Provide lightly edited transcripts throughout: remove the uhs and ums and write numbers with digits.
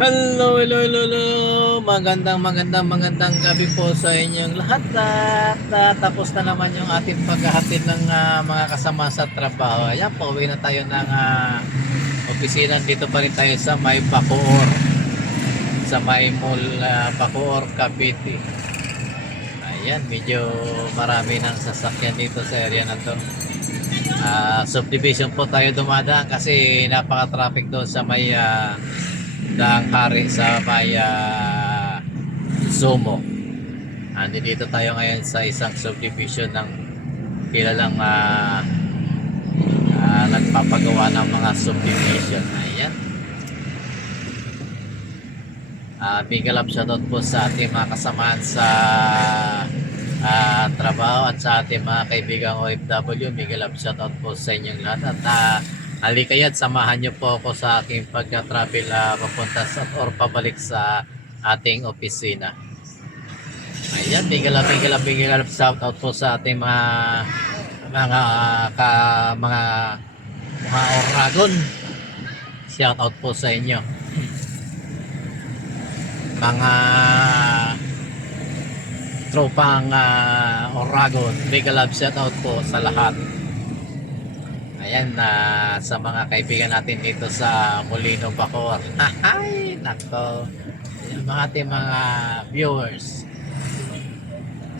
Hello, hello, hello, hello. Magandang gabi po sa inyong lahat at tapos na naman yung ating paghahatid ng mga kasama sa trabaho. Ayan po, uwi na tayo ng opisina. Dito pa rin tayo sa may Bacoor, sa may mall Bacoor, Cavite. Ayan, medyo marami ng sasakyan dito sa area na to. Subdivision po tayo dumadaan kasi napaka-traffic doon sa may daang hari sa may Zomo. Dito tayo ngayon sa isang subdivision ng kilalang nagpapagawa ng mga subdivision. Ayan. Big love shoutout po sa ating mga kasamaan sa trabaho at sa ating mga kaibigang OFW. Big love shoutout po sa inyong lahat at halika at samahan niyo po ako sa aking pagka-travel papunta sa or pabalik sa ating opisina. Ayan, big love shoutout po sa ating mga mga Oragon. Shoutout po sa inyo. Mga tropang Oragon, big love shoutout po sa lahat. Ayan, sa mga kaibigan natin dito sa Molino, Bacoor. Ay, nako. Yung mga ating mga viewers.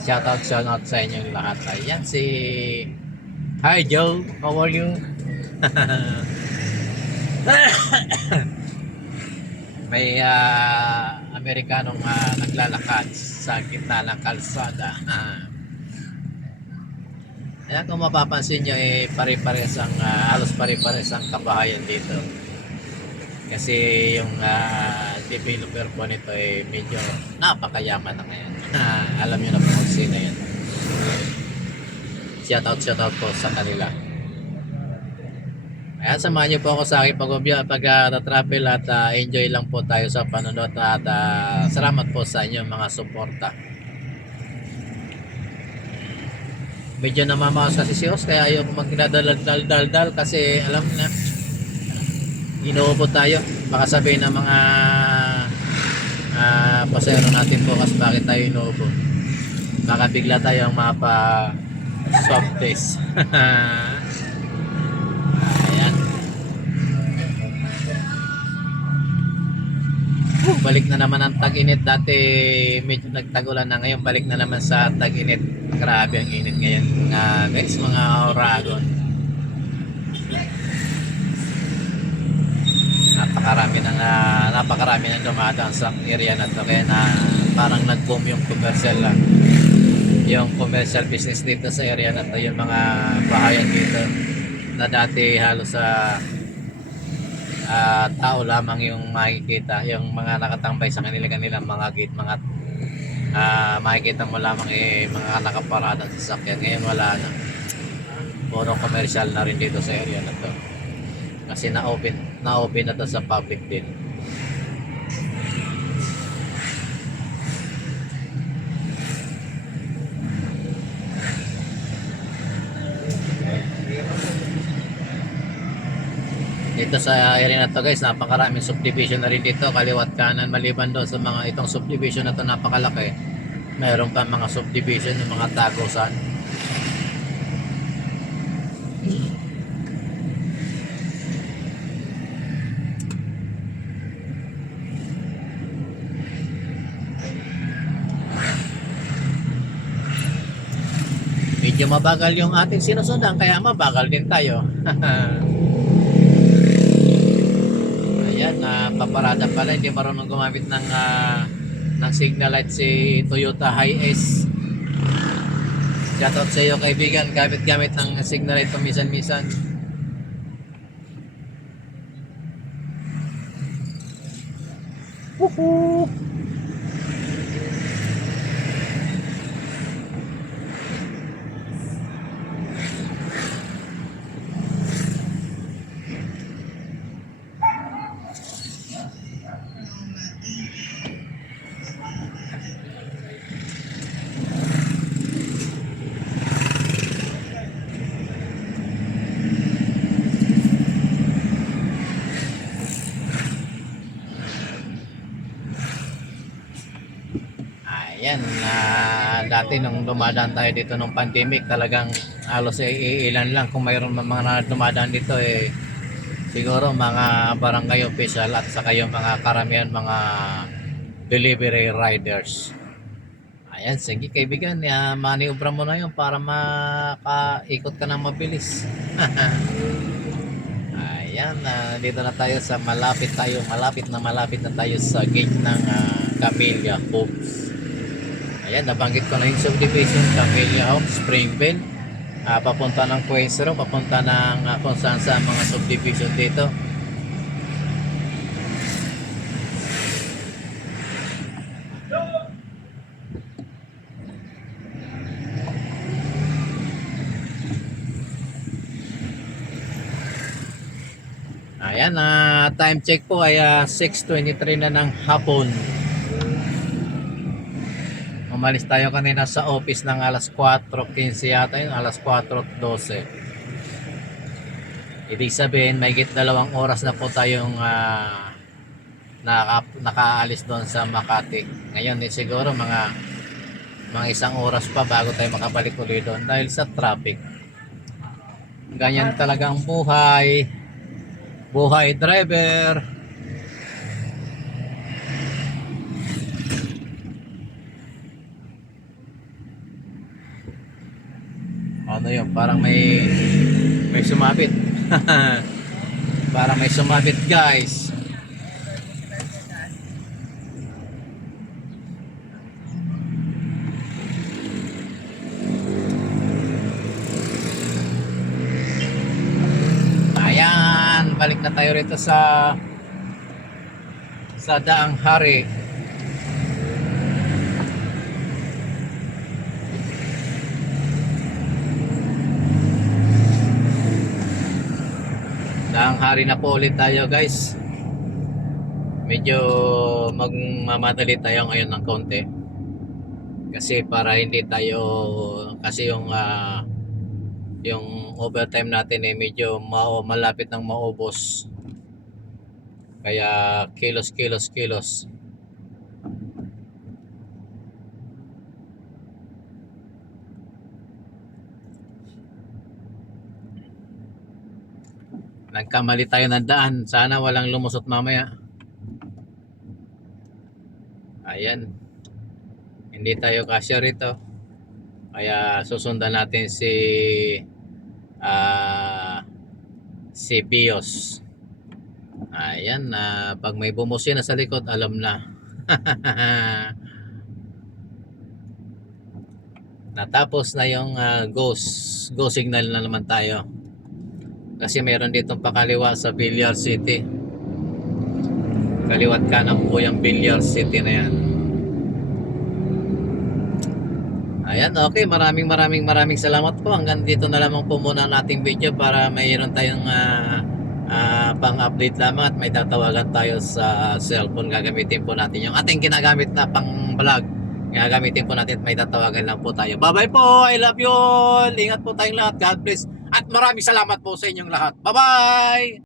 Shoutout sa inyong lahat. Ayan si Hi Joe, how are you? May Amerikanong naglalakad sa gitna ng kalsada. Ayan, kung mapapansin nyo, pare-pares ang halos pare-pares ang kabahayan dito. Kasi yung developer po nito medyo napakayaman na ngayon. Alam nyo na po kung sino yan. Shoutout po sa kanila. Ayan, samahan nyo po ako sa aking pag-travel at enjoy lang po tayo sa panonood at salamat po sa inyong mga suporta. Medyo namamaos kasi si Os kaya ayaw ko magdadal kasi alam na inuubo tayo. Baka sabihin ng mga pasero natin bukas bakit tayo inuubo. Baka bigla tayong mapa soft test. Ayan. Balik na naman ang tag-init. Dati medyo nagtagulan na, ngayon balik na naman sa tag-init. Grabe ang init ngayon guys, mga Oragon. Napakarami ng dumadaan sa area na to kaya na parang nag-boom yung commercial business dito sa area na to. Yung mga bahayan dito na dati halos sa tao lamang yung makikita, yung mga nakatambay sa kanilang mga gate, makikita mo lamang mga nakaparadang sasakyan. Ngayon wala na, puro commercial na rin dito sa area na to kasi na-open na to sa public din. Dito sa area na to guys, napakaraming subdivision na rin dito kaliwat kanan, maliban doon sa mga itong subdivision na to napakalaki. Mayroon pa mga subdivision ng mga tagusan. Medyo mabagal yung ating sinusundan kaya mabagal din tayo. Ayan, paparada pala, hindi marunong gumamit ng signal light si Toyota Hiace. Shoutout sa iyo kaibigan, gamit ng signal light paminsan-minsan. Woohoo! Ayan, dati nung dumadaan tayo dito nung pandemic, talagang halos ilan lang kung mayroon mga dumadaan dito siguro mga barangay official at saka yung mga karamihan mga delivery riders. Ayan, sige kaibigan, maniobra mo na yun para makaikot ka ng mabilis. Ayan, dito na tayo sa malapit na tayo sa gate ng Camellia Homes. Ayan, nabanggit ko na yung subdivision, Camellia Homes, Springville. Papunta ng Quezero, papunta ng kung saan sa mga subdivision dito. Ayan, time check po ay 6:23 na ng hapon. Umalis tayo kanina sa office ng alas 4:15 yata yun, alas 4:12. Ibig sabihin, may 2 oras na po tayong nakaalis doon sa Makati. Ngayon siguro mga 1 oras pa bago tayo makabalik ulit doon dahil sa traffic. Ganyan talaga ang buhay. Buhay driver. Ano yun? Parang may sumabit. Parang may sumabit, guys. Ayan, balik na tayo rito sa Daang Hari. Daang Hari na po ulit tayo, guys. Medyo magmamadali tayo ngayon ng konti. Kasi para hindi tayo, kasi yung overtime natin medyo malapit nang maubos. Kaya kilos. Nagkamali tayo ng daan. Sana walang lumusot mamaya. Ayan. Hindi tayo kasya rito. Kaya susundan natin si Bios. Ayan, pag may bumusina sa likod, alam na. Natapos na yung go signal na naman tayo. Kasi meron ditong pakaliwa sa Villar City. Kaliwat kanan po yung Villar City na yan. Ayan, okay. Maraming salamat po. Hanggang dito na lamang po muna ang ating video para mayroon tayong pang-update lamang at may tatawagan tayo sa cellphone. Gagamitin po natin yung ating ginagamit na pang-vlog. Gagamitin po natin at may tatawagan lang po tayo. Bye-bye po! I love you all! Ingat po tayong lahat. God bless. At maraming salamat po sa inyong lahat. Bye-bye!